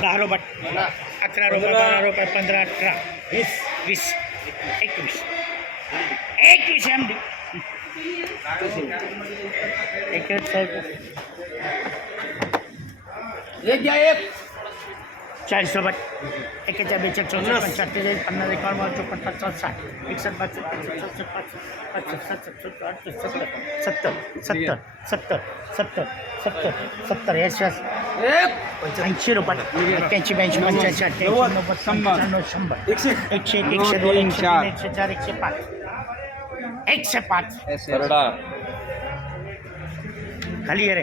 दहा रुपये अकरा रुपये बारा रुपये पंधरा अठरा वीस वीस एकवीस एकवीस एम डी एक घ्या एक? चाळीस एकेच्या बेचाळीस चौसष्ट पंच्याहत्तर पन्नास एकावन्न बावन्न चोपन्न पचास साठ एकसष्ट बासष्ट पासष्ट पासष्ट सत्तर सत्तर सत्तर सत्तर सत्तर सत्तर सत्तर सत्तर एकशे एक ऐंशी रुपये एक्क्याऐंशी ब्याऐंशी पंच्याऐंशी अठ्ठ्याऐंशी नव्वद पंच्याण्णव शंभर. एकशे एकशे एक एकशे दोन एकशे तीन एकशे चार एकशे पाच. एकशे पाच. खाली ये रे.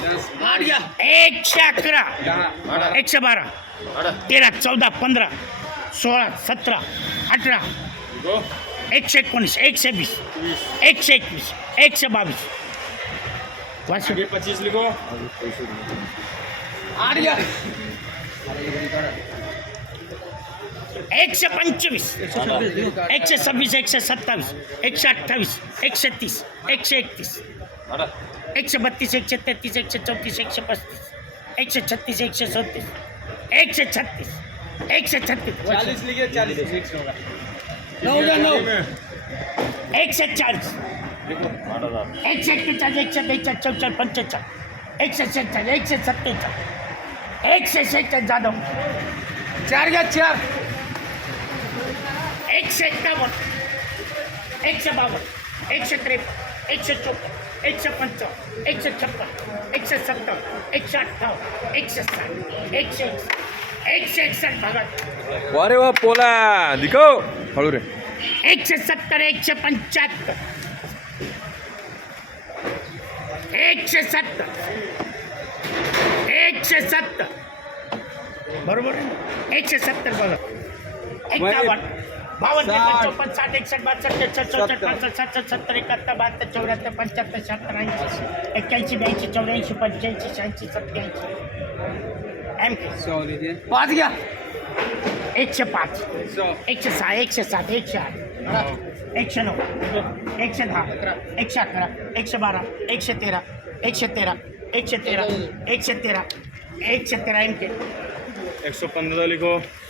एकशे अकरा. एकशे बारा. तेरा चौदा पंधरा सोळा सतरा अठरा. एकशे एकोणीस एकशे वीस एकशे एकवीस एकशे बावीस. पच्चीस लिखो. आठ गया एकशे पंचवीस. एकशे सव्वीस एकशे सत्तावीस एकशे अठ्ठावीस एकशे तीस एकशे एकतीस. एकशे बत्तीस एकशे तेहतीस एकशे चौतीस एकशे पस्तीस एकशे छत्तीस एकशे सत्तीस एकशे छत्तीस एकशे छत्तीस चालीस लिखिए चालीस नौ गया नौ एकशे चाळीस एकशे एक्केचाळीस एकशे बेचाळीस चौचाळीस पंचेचाळीस एकशे शेहेचाळीस एकशे सत्तेचाळीस एकशे शेहेचाळीस जाधव चार गया चार एक सौ इक्यावन एक सौ बावन एक सौ त्रेपन्न एकशे चोपन्न एकशे पंचावन्न एकशे छप्पन्न एकशे सत्तर एकशे अठ्ठावन्न एकशे साठ एकशे एकशे एकसष्ट भागात वा रे वा पोला दिखव हळू रे एकशे सत्तर एकशे पंच्याहत्तर एकशे सत्तर एकशे सत्तर बरोबर एकशे सत्तर बघा एकावन्न त्रेपन्न चौपन्न साठ त्रेसष्ट चौसष्ट पासष्ट सहासष्ट सत्तर एकाहत्तर बहात्तर चौऱ्याहत्तर पंच्याहत्तर शहात्तर ऐंशी एक्क्याऐंशी ब्याऐंशी चौऱ्याऐंशी पंच्याऐंशी शहाऐंशी सत्त्याऐंशी एम सौ पाँच गया एकशे पाच सौ एकशे सहा एकशे सात एकशे आठ एकशे नऊ एकशे दहा एकशे अकरा एकशे बारा एकशे तेरा एकशे तेरा एकशे तेरा एकशे तेरा एकशे तेरा एम के एक सौ पंद्रह लिखो अकरा गया अकरा सत्रह लिख दो अरे लिखो।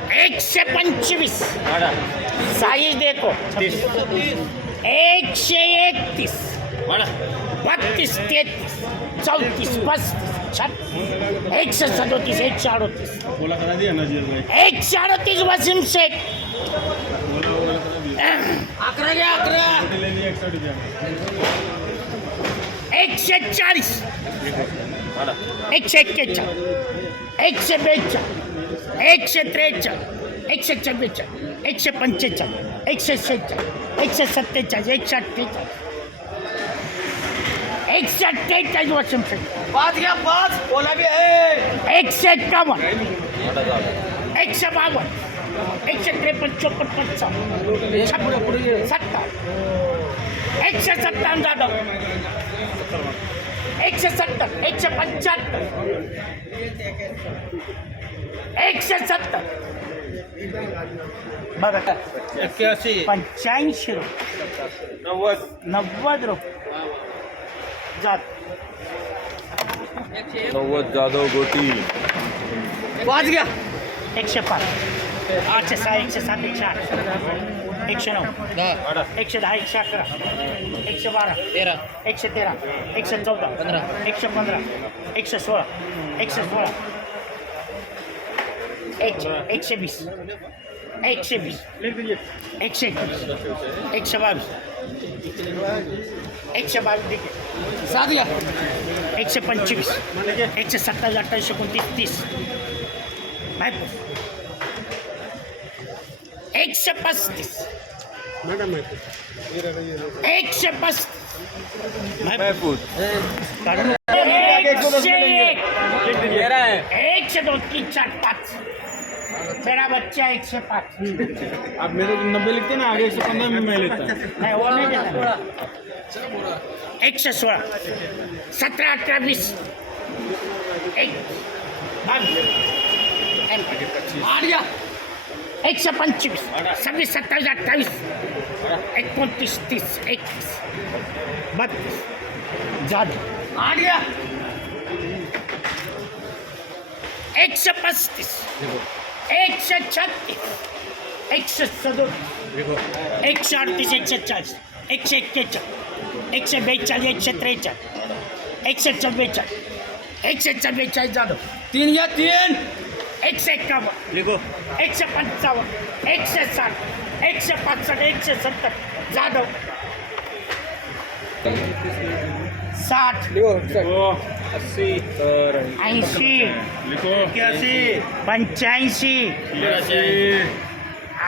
एकशे पंचवीस. साईज देखो. एकशे एकतीस. बत्तीस तेहतीस चौतीस पस्तीस छत्तीस एकशे सदोतीस एकशे अडोतीस. एकशे अडोतीस वसीम शेख अकरा गया अकरा. एकशे चाळीस. एकशे एक्केचाळीस. एकशे बेचाळीस. एकशे त्रेचाळीस एकशे चव्वेचाळीस एकशे पंचेचाळीस एकशे शेहेचाळीस एकशे सत्तेचाळीस एकशे अठ्ठेचाळीस एकशे अठ्ठेचाळीस पाँच गया पाँच बोला भी है एकशे एक्कावन्न एकशे बावन्न एकशे त्रेपन्न चोपन्न पंचावन्न छप्पन्न सत्तर एकशे सत्तावन्न जाधव एकशे सत्तर एकशे पंच्याहत्तर एकशे सत्तर बघा इक्यासी पंच्याऐंशी रुपये नव्वद नव्वद रुपये जात नव्वद जाधव गोटी पाँच गया एकशे पाच एकशे सहा एकशे सात एकशे आठ एकशे नऊ दहा एकशे दहा एकशे अकरा एकशे बारा तेरा एकशे तेरा एकशे चौदा पंधरा. एकशे पंधरा एकशे सोळा एकशे सोळा एकशे एकशे वीस. एकशे वीस. एकशे एकवीस. एकशे बावीस. एकशे बावीस ठीक आहे सात घ्या. एकशे पंचवीस. एकशे सत्तावीस अठ्ठावीस एकोणतीस तीस. माहिती एकशे पस्तीस. एकशे पस्तीस. एकशे एक. एकशे दोन तीन चार पाच. मेरा बच्चा एकशे पाच। आप मेरे को नब्बे लिखते ना आगे एक सौ पंद्रह में मैं लेता नाही वो नाही देणार. एकशे सोळा सतरा अठरा वीस एक बावीस आठ घ्या एकशे पंचवीस सव्वीस सत्तावीस अठ्ठावीस एकोणतीस तीस एकवीस बत्तीस। झालं आठ घ्या एकशे पस्तीस एकशे छत्तीस. एकशे सदोतीस. एकशे अडतीस एकशे चाळीस. एकशे एक्केचाळीस. एकशे बेचाळीस एकशे त्रेचाळीस. एकशे चव्वेचाळीस. एकशे चव्वेचाळीस जाधव. तीन घ्या तीन. एकशे एक्कावन्न. लिखो. एकशे पंचावन्न. एकशे साठ. एकशे पासष्ट एकशे सत्तर. जाधव. साठ। लिखो अस्सी। लिखो। इक्यासी। तिरासी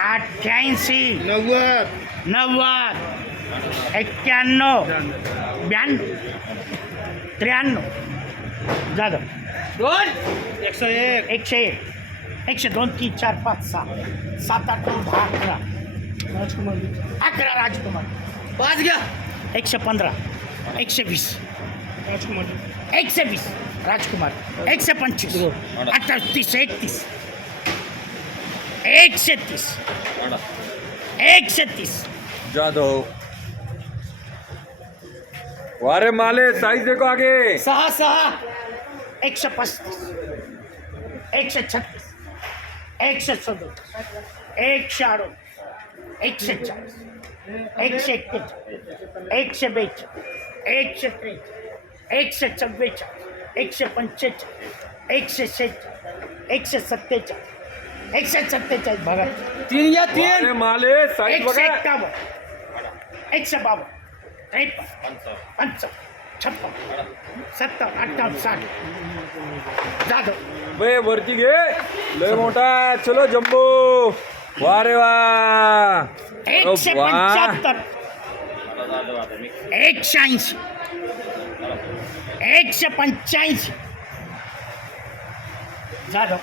अठ्ठ्याऐंशी नव्वद। नव्वद। एक्क्याण्णव ब्याण्णव त्र्याण्णव जाधव। दोन। एक सौ एक। एकशे एक। एकशे दोन तीन चार पाच सहा सात आठ नऊ दहा अकरा। राजकुमार. अकरा राजकुमार। पाच घ्या. एकशे पंधरा. एकशे वीस. राजकुमार। एकशे बीस राजकुमार एकशे पंचवीस अठ्ठावीस तीस एक एकशे तीस एकशे तीस. जादव वारे माले साइज़ देखो आगे. सहा सहा एकशे पस्तीस एकशे छत्तीस एकशे सदोतीस एकशे अडोतीस एकशे चाळीस एकशे एक्केचाळीस एकशे बेचाळीस एकशे त्रेचाळीस एकशे चव्वेचाळीस एकशे पंचेचाळीस एकशे शेहेचाळीस एकशे सत्तेचाळीस एकशे सत्तेचाळीस बघा. तीन घ्या तीन. माले एकशे बघा. एक्कावन्न एकशे बावन्न त्रेपन्न पंचावन्न छप्पन्न सत्तर अठ्ठावन्न साठ. जाधव. बे वरती घे. लय मोठा. चलो जम्बो. वारे वा. एकशे अरे वा. पंच्याहत्तर. एकशे ऐंशी. एकशे पंच्याऐंशी. जाधव.